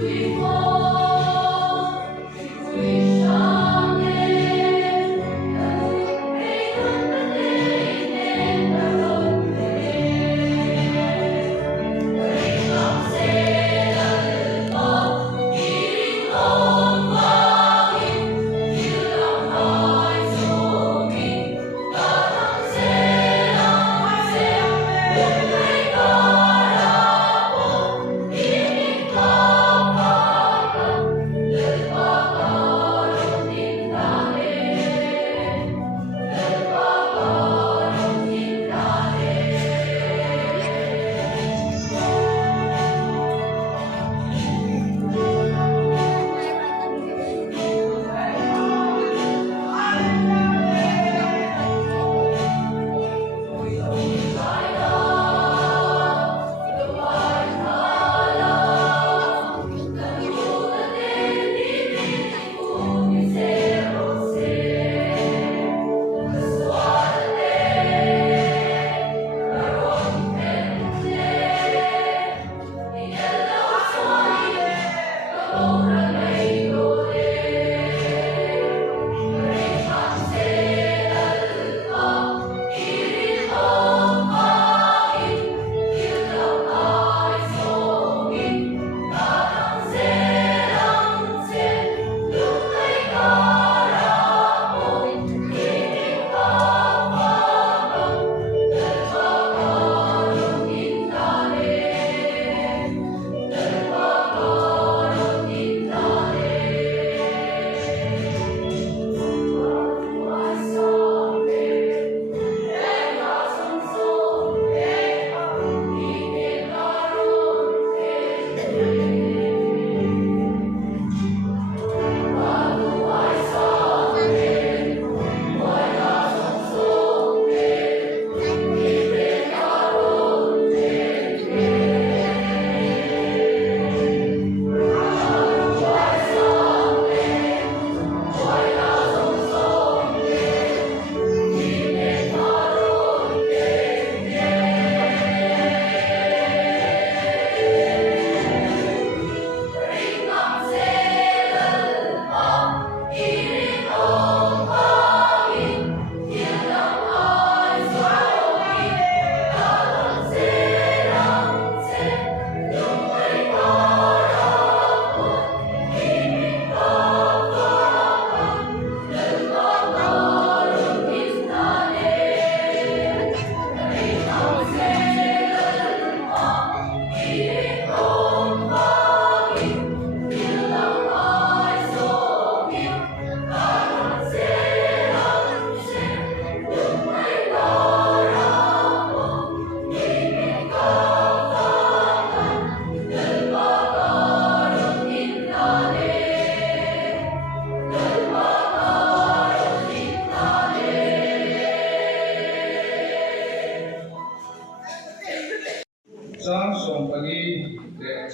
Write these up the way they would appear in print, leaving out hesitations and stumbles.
Before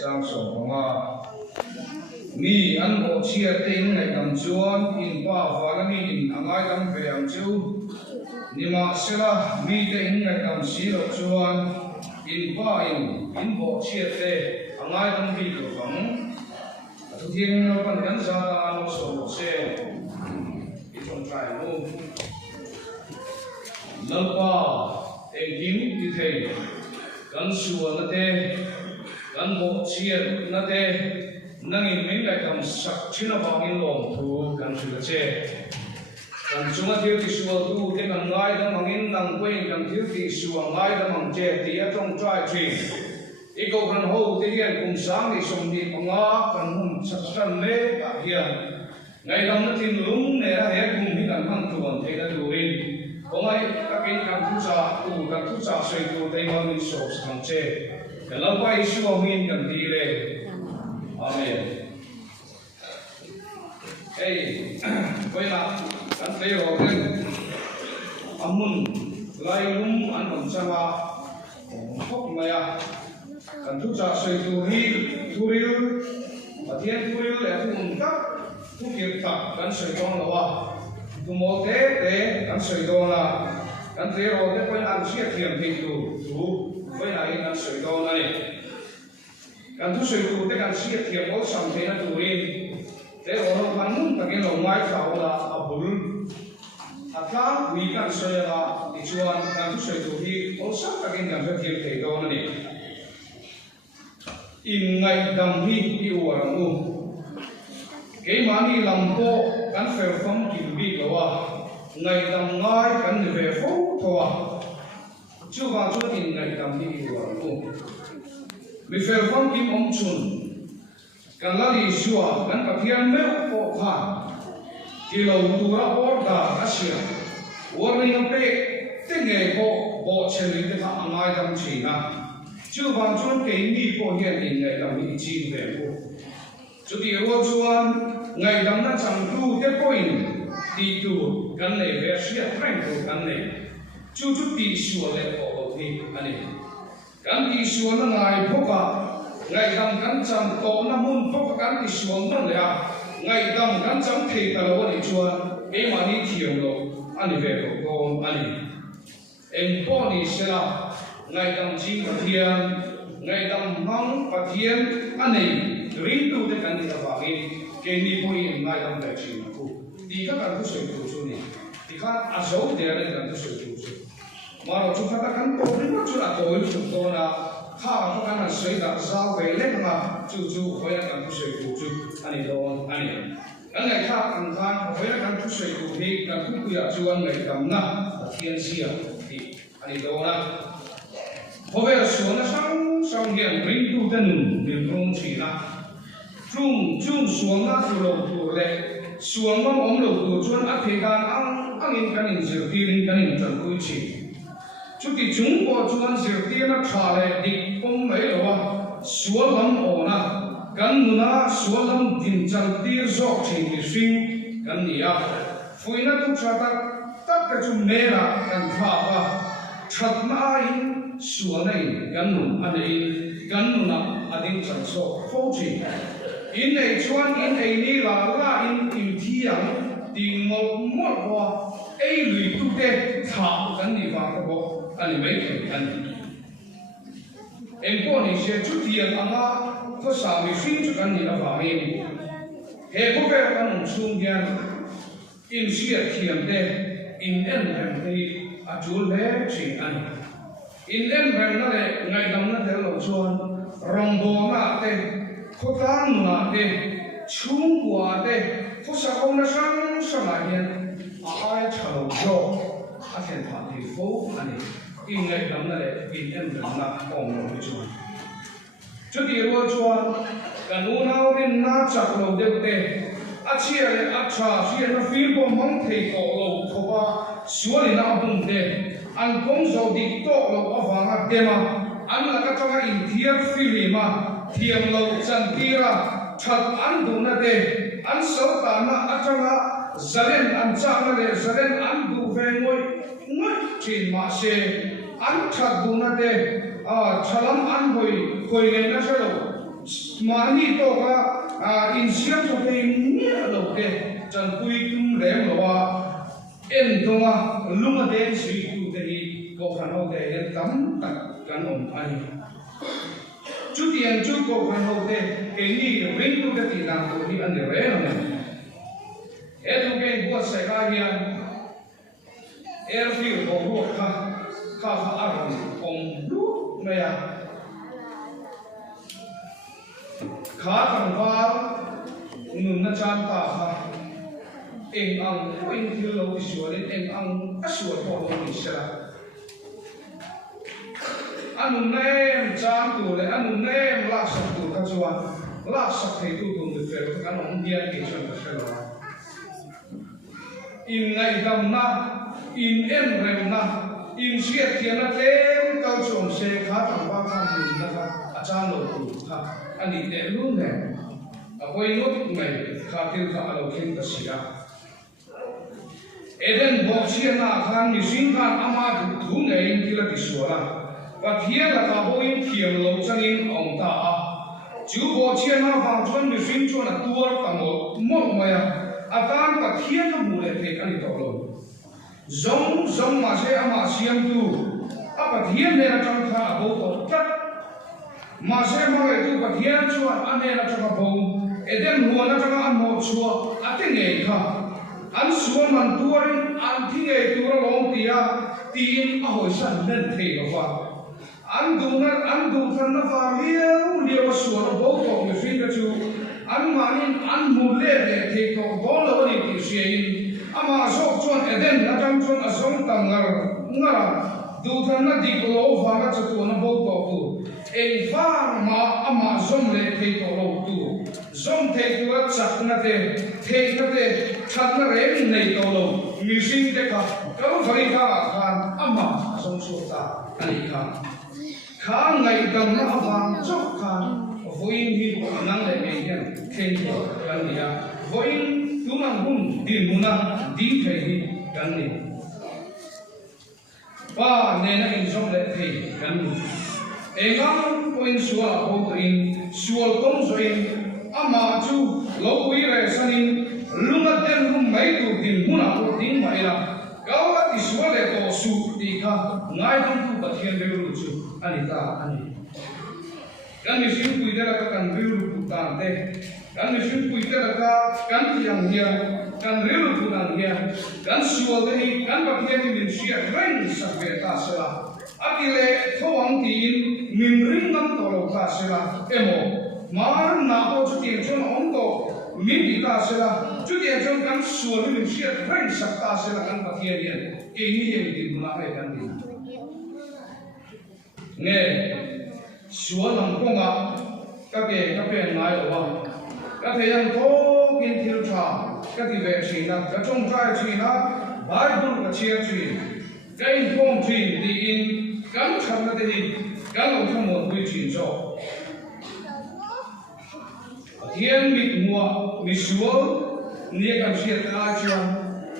sang sổ không à mi ăn bộ chia tính ngày cầm chuan in qua và là mi in ang ai đâm về ang chiu nhưng mà sẽ là mi tính ngày cầm xí lộc chuan in qua in bộ chia tê ang ai đâm vi của phẳng thu thiên nó còn gắn ra nó sổ bộ xe in trong trại luôn lâu qua em kiếm như thế gắn xua nó tê gắn bộ chia nó tê năng in mình lại cầm sắc chỉ là vàng in lồng thu gắn xua chế gắn xua thiếu thì xua thu cái gắn ngay đó vàng in năng quên gắn thiếu thì xua ngay đó vàng chế thì ở trong trại truyền ý câu gắn hậu thì hiện cùng sáng thì sống đi bằng ngõ gắn hùng sắc sân lễ cả hiện ngày đông nó thiên lúng này là hết cùng thì gắn thăng tuần thì là đủ in có ngay các cái gắn thu sa xây thu tây hoa mình sổ sang chế cái lâu quay xua mình gắn đi lên amen hey quay lại gắn tay vào lên amun lai lum an bầm sa ma khóc mày à gắn thu sa xây thu riu và thiên thu riu là thu mùng cắt thu kiệt tập gắn xây con là wa thu mô tế gắn xây con là gắn tay vào để quay ăn chiết thiềm thì đủ quay lại gắn xây con này gắn thu xây thu để gắn chiết thiềm có sắm thế là đủ đi thế ở nó gắn ta cái lồng ngoài khảo là abul khác vì gắn xây là thì chuan gắn thu xây thu thì có sắp ta cái gắn chiết thiềm thì đó này in ngày đầm hi yêu ở mu cái mà đi làm bộ gắn phải phong kìm bị đó ngày đầm ngay gắn về phố thôi chưa vào chỗ in ngày đầm hi yêu ở mu mình phải phong kìm ông chun gắn là đi xua gắn cả thiên mèo bộ khăn thì lâu tu ra order đã xia order nó pe tên nghề bộ chân lý để thằng ai đâm chỉ na chưa vào chỗ cái mi bộ hiện in ngày đầm hi chi về bộ chỗ đi rồi chuan ngày đầm nó chẳng tu cái point đi tu gắn này về xia frank tu gắn này chú đi xua lại bộ thì anh ấy gắn đi xua nó ngày phúc à ngày đầm gắn chẳng to nó mun phúc gắn đi xua nó lại ngày đầm gắn chẳng thì ta đâu đi chuan cái mà đi thiểu rồi anh ấy về của con anh ấy em bỏ đi xe là ngày đầm chi và thiên ngày đầm mong và thiên anh ấy rin tu để gắn đi là vào cái ni bôi ngày đầm đại chi mà cô đi các bạn cứ sửa tu số này đi các à dấu để anh ấy gắn tu sửa tu số mà rồi chúng ta gắn tổ đến mất chỗ là tổ ấy chúng tôi là khá là các bạn sửa đặt giao về lên mà chú phải gắn tu sửa tu số anh ấy đâu anh này khác anh than phải gắn tu sửa tu thì gắn tu bây giờ chú anh ngày đầm na thiên sia thì anh ấy đâu na có vẻ số nó sang hiện rin tu tên điểm không chỉ là chung xuống na tu lâu tu lệ xuống mong ông lâu tu chuan áp thế gan ang in cái in diệt tiên cái in trần quy chỉ chút thì chúng có chuan diệt tiên nó trả lại địch ông mấy rồi xuống lắm ổn à gần na xuống lắm đình trần tiên dọc chỉ để sinh gần gì à phơi nó tu trả tất cả chúng mê là gần phá và chặt na in xuống này gần anh ấy gần na anh trần số phô chỉ in này chuan in này ni là in thiang tình một hoa ấy lụy tu tê thảo gần đi vào cái bộ anh mấy cái anh em có này sẽ chút tiền anh có sao mình phim cho anh đi là vào em hệ có vẻ anh sung gian in siết thiềm tê in em thì chú lẽ chỉ anh in em nó là ngày năm nó theo lộ chuan rong bò mà tê khó khăn mà tê chung quả tê khó sao nó sang lại hiện ai chào cho anh hiện tại thì phố anh in ngày năm nó là in em là còn một cái chuan chút đi rồi chuan cả nô nào đến na chặt lầu đều tê chia lại chia nó phim bom mong thầy cổ lầu khô ba xua lên nào bùng tê anh cũng giàu đi to lầu ở vàng áp đêm mà anh là các trong in thier phim mà thiềm lầu chân kia chặt anh đủ na tê anh sâu ta na ở trong zalen anh cha na tê zalen anh đủ về ngồi trên mà anh chặt đủ na tê chalam anh hồi lên na sao mà ni to ka in siam so pe nia lo te chan pui tum rem lo wa en tonga lunga den sui tu te hi ko khan ho te hen tam tak kan om ai chu tiang chu ko khan ho te ke ni ring tu ka ti na ko ni an re na e tu ke bo se ka hian airfield ko ru ka aram om lu me ya khá thằng vào nung na chan ta ha em ang quên thiếu lâu đi sửa đến em ang sửa bỏ lâu đi sửa anh nung nem chan tu le anh nung nem lắc sắc tu các chuan lắc sắc thấy tu tu được phê các anh điên cái chuyện được phê rồi in ngày đầm na in em rem na in siết thiên na tem cao trồng xe khá thằng vào tham nung na ha chan lâu tu ha anh đi để luôn nè, quay nốt ngày khá tiêu khá lâu khen ta xí ra. Eden bọc xia na khan ni sinh khan ama thu ngày in kila đi xua la, và thiê là ta bôi in thiềm lâu chân in ông ta à, chú bọc xia na vàng chuan ni sinh chuan là tua ta một mày à tan ta thiê na mù lệ thế anh đi tàu lâu, giống mà sẽ ama xiêm tu, à thiê này là trong thà bố tổ chất mà sẽ mang cái tu bát hiền chúa anh em là cho các bông, Eden mua là cho các anh một chúa, anh tiếng nghề cả, anh xuống mình tu anh tiếng nghề tu ra long tia, tin à hồi sáng nên thấy nó vào, anh tu thân nó vào liều xuống nó bốc tộc người suy ra chú, anh mà anh mua lệ để thấy tộc bó lâu đi tìm xuyên, mà số chuan Eden là trong chuan ở sông tầng ngờ tu thân nó đi lâu vào nó cho tu nó bốc tộc tu. Em phang mà ama zoom le thấy tổ lâu tu zoom thấy tu á chắc na thấy chắc na rèm này tổ lâu mình sinh thế cả kalau phải cả khan ama zoom số ta anh khan ngày đầm na vàng chốc khan vui hi năng le ngày hiện khen tổกันนี่vui tu mang bún din muna din thấy hiกันนี่ba nên anh zoom le thấyกันนี่Engang poin sual ho in sual kong so in ama chu lo kui re sanin lunga ten rum mai tu din muna ko din mai la kawa ti sual le to su ti kha ngai dum tu pathian re lu chu anita ani kan ni sin kui da ka kan re lu pu ta te kan ni sin kui da ka kan ti yang hia kan re lu pu nan hia kan sual ni kan pathian ni min sia ren sa ve ta sa akile thawang tin min ring nam to lo ta sela emo mar na ko chu tiang chon ong to min ti ta sela chu tiang chon kan sual min sia ren sak ta sela kan pathian yen ke ni yen tin na re kan ni nge sual nam ko nga ka pe ngai lo wa ka the yang to kin thil tha ka ti ve chi na ka chong trai chi na bible ka chia chi cái phong thủy đi in gắn chặt là gì gắn lòng trong một quy trình cho thiên bị mùa bị xuống nia cảm siết ta cho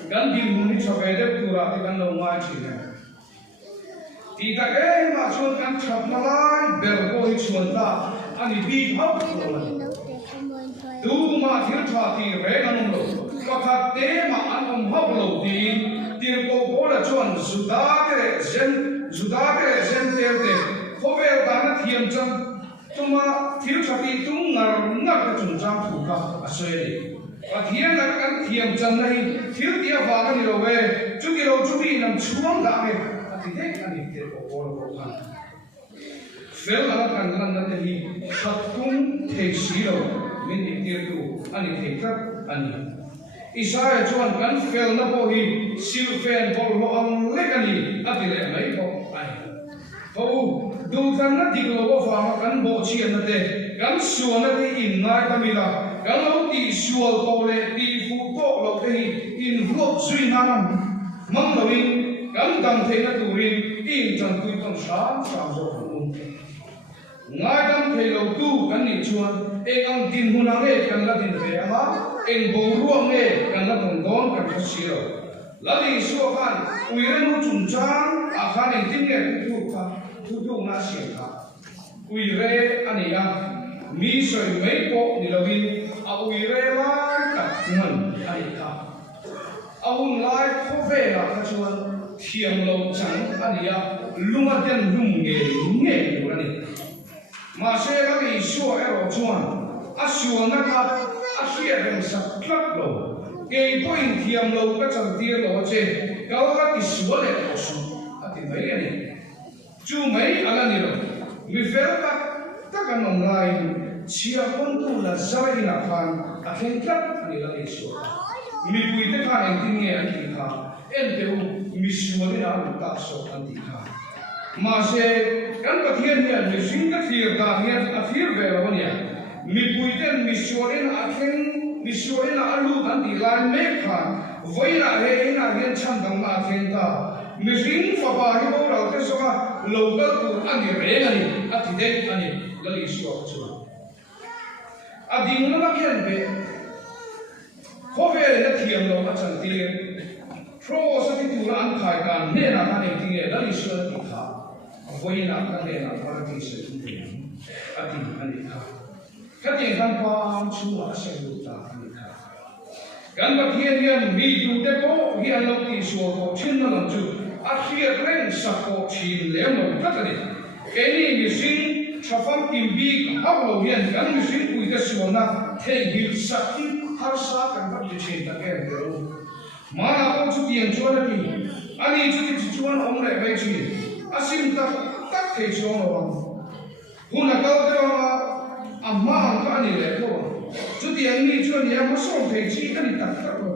gắn đi muốn đi cho về đẹp tu ra thì gắn lòng ngoài chỉ này thì ta cái mà xuống gắn chặt mà lại bèo coi xuống ta anh bị hấp rồi tu mà thiếu thà thì rẽ gắn lòng có khác thế mà anh không hấp lâu thì tiền cô bố là chuẩn juda cái gen tiêu thế có vẻ ta nó thiềm chân chúng mà thiếu cho đi chúng ngờ cái chúng trang thủ cả à xoay đi và thiềm là cái thiềm chân này thiếu tiêu vào cái gì đâu về chú cái đâu chú đi nằm xuống đã về thì thế anh đi tiền cô bố là cô thằng phèo là cái nó thì thật cũng thể xí đâu mình đi tiền tu anh đi thể thật anh Isaiah chuan kan fel na po hi silfen bol lo ang lekani atile mai po ai ho du kan na diglo bo fa kan bo chian na te kan suan na te in ngai kamila kan lo ti sual to le ti fu to lo te in vlog sui na mang lo in kan dang the na turin in chan kui ton sa zo ngai dam the lo tu kan ni chuan e ang tin hunang e kan la tin ve ama en bo ruang e kan la ton don kan khasi ro la di suwa khan uiren hu chum chang a khan en tin nge tu na sia kha uire ania mi soi mấy bộ ni lovin au ire lai tak ngon ai ka au lai kho ve la ka chuan thiam lo chang ania lunga ten lum nge lo ni ma se la ni shuo ero chuan a shuo na ka a hria rem sak klap lo ke point thiam lo ka chang tir lo che ka ka ti shuo le ko su a ti mai ani chu mai ala ni lo mi fel ka ta ka nom lai chia con tu là sai là phan à khen chắc thì là để sửa mi bùi thế phan anh tin nghe anh thì khá em đều mi sửa đến nào cũng ta sửa anh thì khá mà sẽ anh có thiên nhiên mi sinh các thiên ta nhiên à thiên về là bao nhiêu mi bùi thế mi sửa đến à khen mi sửa đến à lu anh thì lại mấy phan với là hệ là hiện chăm đồng à khen ta mi sinh phá phá hi bao lâu thế sao lâu các tu anh thì rẻ anh thì đấy anh là để sửa cho a ding na khen be kho ve le thiam lo a chan ti pro sa ti tu an khai kan ne na kan ti nge la li shu ti kha voi na kan ne na par ti se ti a ti ani kha ka ti kan pa chu a se lu ta ani kha kan ba thien hian mi tu te ko hi an lo ti su ko chin na lam chu a khia ren sa ko chin le mo ta ta ni ke ni mi sin chafam kim bi hab lo hian kan mi sin pui te su na the hil sa ki har sa kan ba ti chin ta ke de ro ma na ko chu tiang chuan ni ani chu ti chuan om le mai chi asim ta tak the chuan lo hu na ka de ma amma an ka ni le ko chu tiang ni chuan ya ma so the chi ani tak tak lo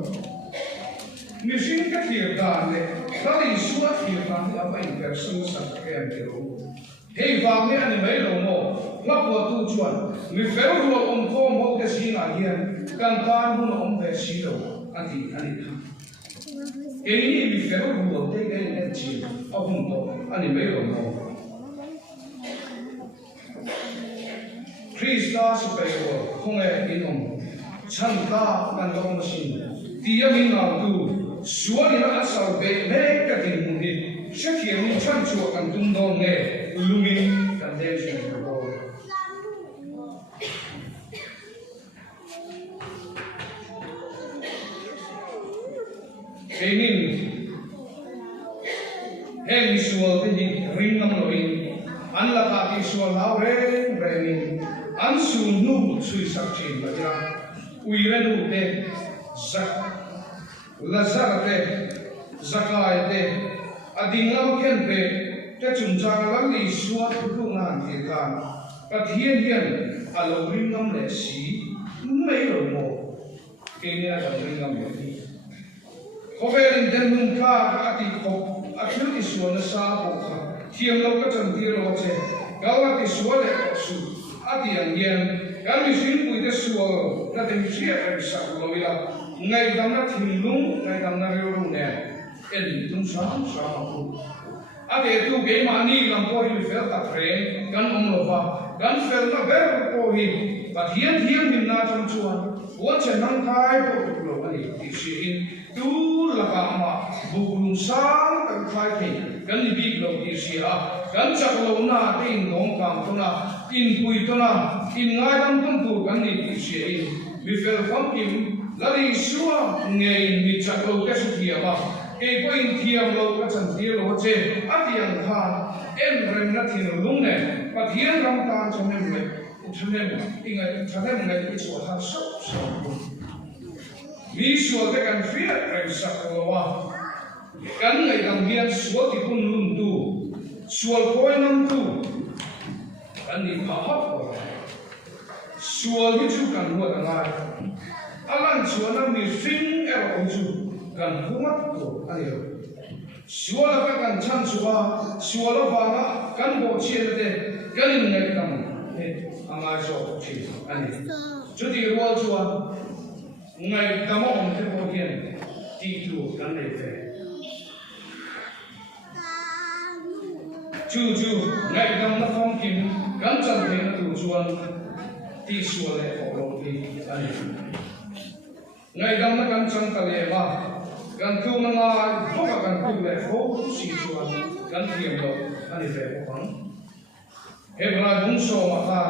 mi sin ka thier da le la li su a thier da ni a ba in person sa ke de ro hei vàng này anh mấy đồng mò lắp vào tu chuẩn người phèo ruột ông cô mò cái gì là hiền càng tan hơn ông về xí đầu anh thì tham cái này người phèo ruột cái này chỉ ông không tốt anh mấy đồng mò Christa sẽ phải rồi không hề in ông chân ta đang lòng xin tia mình nào tu xóa đi nó sao về mấy cái tình huống đi sẽ khiến chân chuột càng tung đòn nghe looming contention in the world. Kenin, heng visual ini ring nam loin, an la ka visual lau ren renin, an su nu sui sak chin baja, uiren ute zak, lazar te, zakai te, adingau ken pe. Cái chúng ta là lý suất của ngàn thiệt cả và thiên nhiên à lâu ring ngâm lệ xí mấy đầu mồ cái này là ring ngâm lệ đi có vẻ là den mung ca các tỷ cục à thiếu thì số nó xa bộ cả thiên lâu các chân thiên lâu chế cao là thì số lệ có số à thì anh yên cái mình xin bùi cái số là tiền chia em sạc lối là ngày đam nó thiên lung ngày đam nó rêu rung nè em tung sáng sáng ate tu ke mani lam po hi fel ta friend kan om lo fa kan fel na ver po hi but hian min na cham chuan wo chen nang khai po lo ani ti si in tu la ka ma bu lung sang kan khai the kan ni big lo ti si a kan chak lo na te in dong kam to na in pui to na in ngai dam tum tu kan ni ti si in mi fel fam kim la ri suwa ngei mi chak lo ke su ti ba cái point thiam lâu các chân thiam lâu chế ắt tiếng tha em rem na thiên lung này và thiên ram tan cho nên mình tiếng ngày cái chỗ ha sốc sốc mi số cái căn phía rem sắc lâu căn ngày đằng hiên số thì cũng lung tu số coi năm tu căn đi phá hấp số thì chú căn mua đằng ai alan số năm mi sinh em ông chú kan humat to ayo suala ka kan chan suala banga kan bo chien de kan ngai kam anga so chi ani chudi ro chua ngai tam om te bo hian ti tu kan nei fe chu ngai tam na phong kim kan chan de na tu chuan ti suala ko lo ti ani ngai tam na kan chan ka le ba kan tu nga boka kan tu le fo si chuan kan thiam lo ani ve ko pang hebra dong so ma kha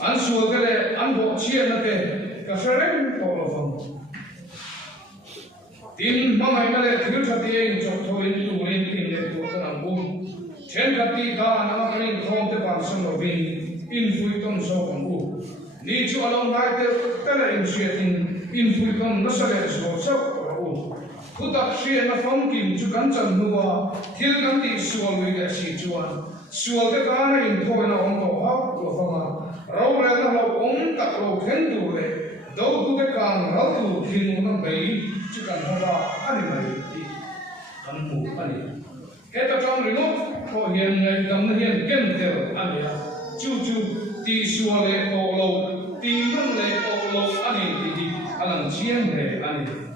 an sual te le an bo chian na te ka ferem to lo phong tin mangai ma le thil thati in chok thoin tu rin tin le tu kan ang bu chen khati ka na ka rin thom te pan som lo bin in fui tom so kan bu ni chu along nai te le in shetin in fui tom na sa le so so ko Kutak siya na phong kim chu kan chan nuwa thil kan ti sual wi ga si chuan sual te ka na in thoi na ong to ha lo fama ro re na lo ong tak lo khen tu le do tu te kan ra tu thin na bei chu kan ha ba ani mai ti kan mu ani ke ta chong ri no ko hian ngai dam na hian kem te ani ya chu chu ti sual le ko lo ti man le ko lo ani ti di alang chiang le ani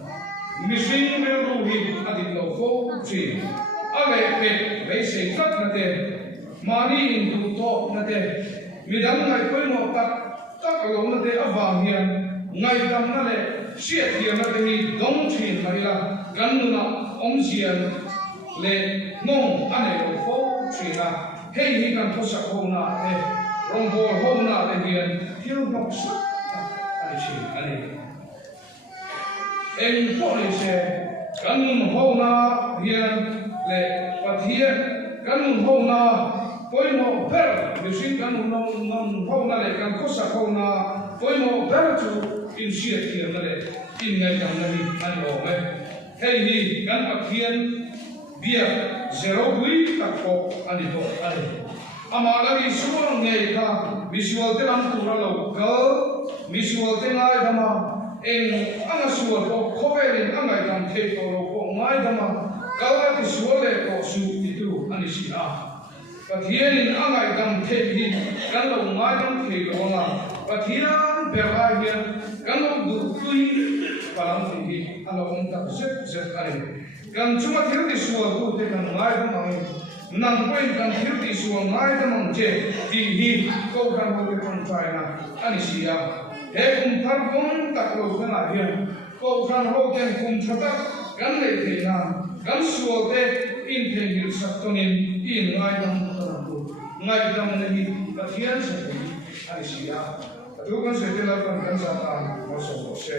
Missing will do him at the local tree. Ale pet, they say, cut na de, money into talk na de, midam na koi mo tak along na de avang yan, ngay dam na le, shit yan na de hi dong chin na ila, gan na omsiyan le nong ane local tree na, hey hi kan posa ho na de, rombo ho na de yan, hill box ane shi ane. Em có lẽ sẽ cần hậu na hiện lệ và thiện cần hậu na với một per biểu sinh cần hậu na lệ cần có sắc hậu na với một per chú in siết thiện lệ in ngày chẳng là đi ăn đồ ấy hay thì cần áp thiện bia zero quý các bộ anh đi bộ anh ama lagi suang ngày ta visual te làm tu ra lâu cơ visual te ngay đama en ana sual ko khovelin angai kam the to ro ko ngai dama kawa ti suale ko su ti tu ani si a pathian angai kam the hi kan lo ngai dam the ro na pathian berha hian kan lo du tui palam ti hi ala ong ta set ai kan chuma thil ti sual tu te kan ngai dam ai nang point kan thil ti sual ngai dam je ti hi ko kan ho te kon tai na ani si a he kum thar kum tak lo kana hian ko khan ho ken kum thata kan le the na kan sual te in the hil saktonin in ngai dam kana tu ngai dam ne hi pathian sa hi ai sia tu kan se te la kan sa ta mo so se